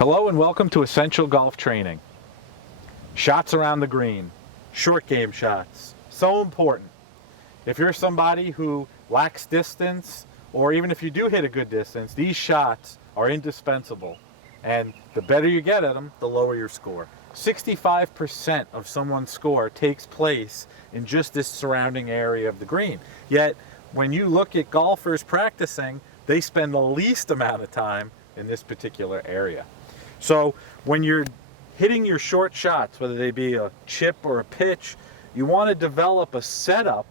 Hello and welcome to Essential Golf Training. Shots around the green, short game shots, so important. If you're somebody who lacks distance, or even if you do hit a good distance, these shots are indispensable. And the better you get at them, the lower your score. 65% of someone's score takes place in just this surrounding area of the green. Yet, when you look at golfers practicing, they spend the least amount of time in this particular area. So when you're hitting your short shots, whether they be a chip or a pitch, you want to develop a setup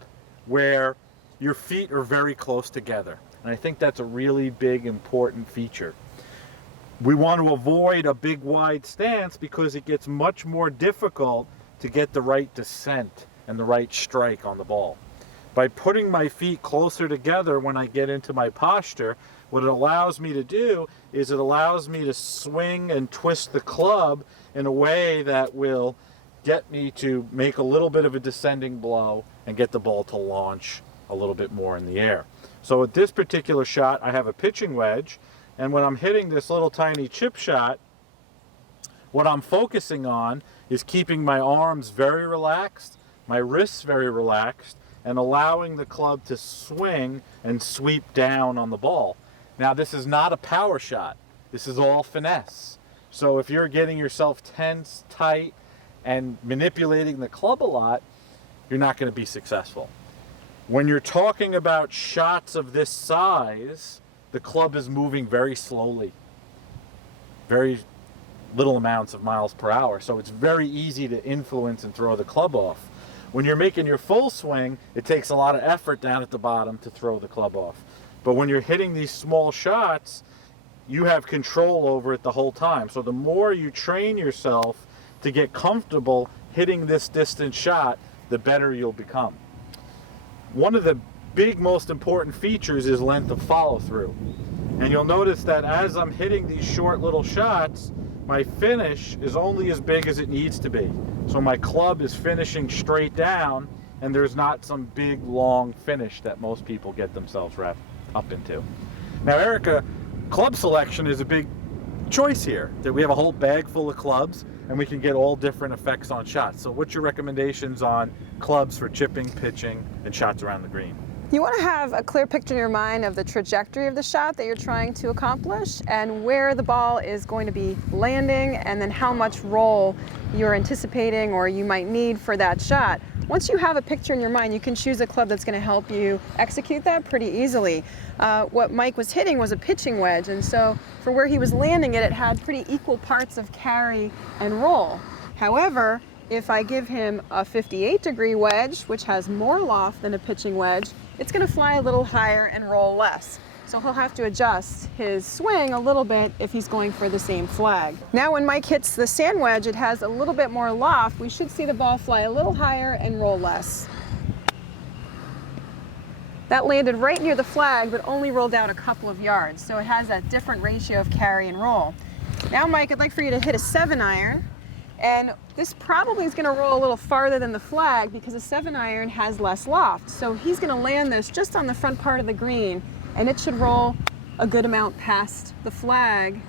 where your feet are very close together. And I think that's a really big, important feature. We want to avoid a big wide stance because it gets much more difficult to get the right descent and the right strike on the ball. By putting my feet closer together when I get into my posture, what it allows me to do is it allows me to swing and twist the club in a way that will get me to make a little bit of a descending blow and get the ball to launch a little bit more in the air. So with this particular shot, I have a pitching wedge, and when I'm hitting this little tiny chip shot, what I'm focusing on is keeping my arms very relaxed, my wrists very relaxed, and allowing the club to swing and sweep down on the ball. Now, this is not a power shot. This is all finesse. So if you're getting yourself tense, tight, and manipulating the club a lot, you're not going to be successful. When you're talking about shots of this size, the club is moving very slowly, very little amounts of miles per hour. So it's very easy to influence and throw the club off. When you're making your full swing, it takes a lot of effort down at the bottom to throw the club off. But when you're hitting these small shots, you have control over it the whole time. So the more you train yourself to get comfortable hitting this distance shot, the better you'll become. One of the big, most important features is length of follow through. And you'll notice that as I'm hitting these short little shots, my finish is only as big as it needs to be. So my club is finishing straight down, and there's not some big, long finish that most people get themselves wrapped up into. Now, Erica, club selection is a big choice here. That we have a whole bag full of clubs, and we can get all different effects on shots. So what's your recommendations on clubs for chipping, pitching, and shots around the green? You want to have a clear picture in your mind of the trajectory of the shot that you're trying to accomplish and where the ball is going to be landing, and then how much roll you're anticipating or you might need for that shot. Once you have a picture in your mind, you can choose a club that's going to help you execute that pretty easily. What Mike was hitting was a pitching wedge, and so for where he was landing it, it had pretty equal parts of carry and roll. However, if I give him a 58-degree wedge, which has more loft than a pitching wedge, it's going to fly a little higher and roll less. So he'll have to adjust his swing a little bit if he's going for the same flag. Now when Mike hits the sand wedge, it has a little bit more loft. We should see the ball fly a little higher and roll less. That landed right near the flag, but only rolled out a couple of yards. So it has that different ratio of carry and roll. Now, Mike, I'd like for you to hit a 7-iron. And this probably is going to roll a little farther than the flag because a 7-iron has less loft. So he's going to land this just on the front part of the green, and it should roll a good amount past the flag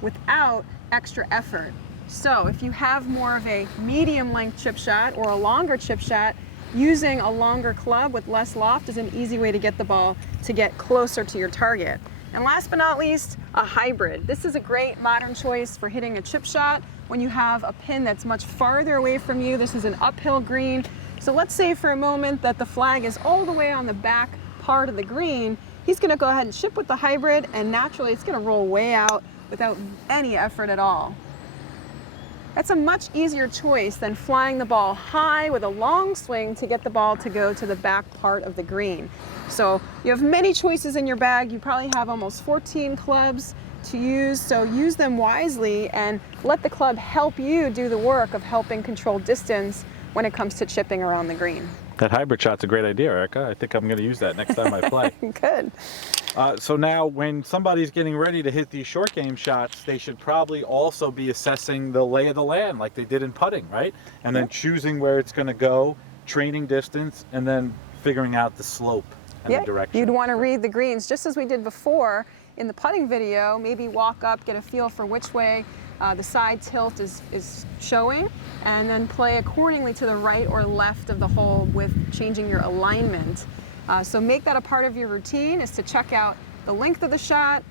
without extra effort. So if you have more of a medium length chip shot or a longer chip shot, using a longer club with less loft is an easy way to get the ball to get closer to your target. And last but not least, a hybrid. This is a great modern choice for hitting a chip shot when you have a pin that's much farther away from you. This is an uphill green. So let's say for a moment that the flag is all the way on the back part of the green. He's going to go ahead and chip with the hybrid, and naturally it's going to roll way out without any effort at all. That's a much easier choice than flying the ball high with a long swing to get the ball to go to the back part of the green. So you have many choices in your bag. You probably have almost 14 clubs to use, so use them wisely and let the club help you do the work of helping control distance when it comes to chipping around the green. That hybrid shot's a great idea, Erica. I think I'm going to use that next time I play. Good. So now when somebody's getting ready to hit these short game shots, they should probably also be assessing the lay of the land like they did in putting, right? And then choosing where it's going to go, training distance, and then figuring out the slope and the direction. You'd want to read the greens just as we did before. in the putting video, maybe walk up, get a feel for which way the side tilt is showing, and then play accordingly to the right or left of the hole with changing your alignment. So make that a part of your routine, is to check out the length of the shot,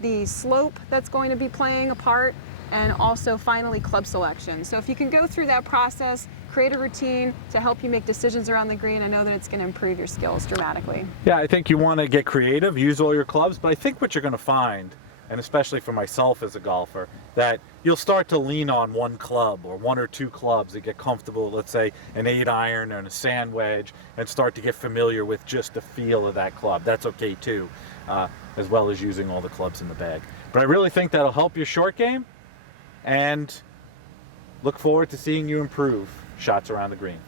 the slope that's going to be playing a part, and also finally club selection. So if you can go through that process, create a routine to help you make decisions around the green, I know that it's going to improve your skills dramatically. Yeah, I think you want to get creative, use all your clubs, but I think what you're going to find, and especially for myself as a golfer, that you'll start to lean on one club or one or two clubs and get comfortable, let's say an 8-iron and a sand wedge, and start to get familiar with just the feel of that club. That's okay too, as well as using all the clubs in the bag. But I really think that'll help your short game, and look forward to seeing you improve shots around the green.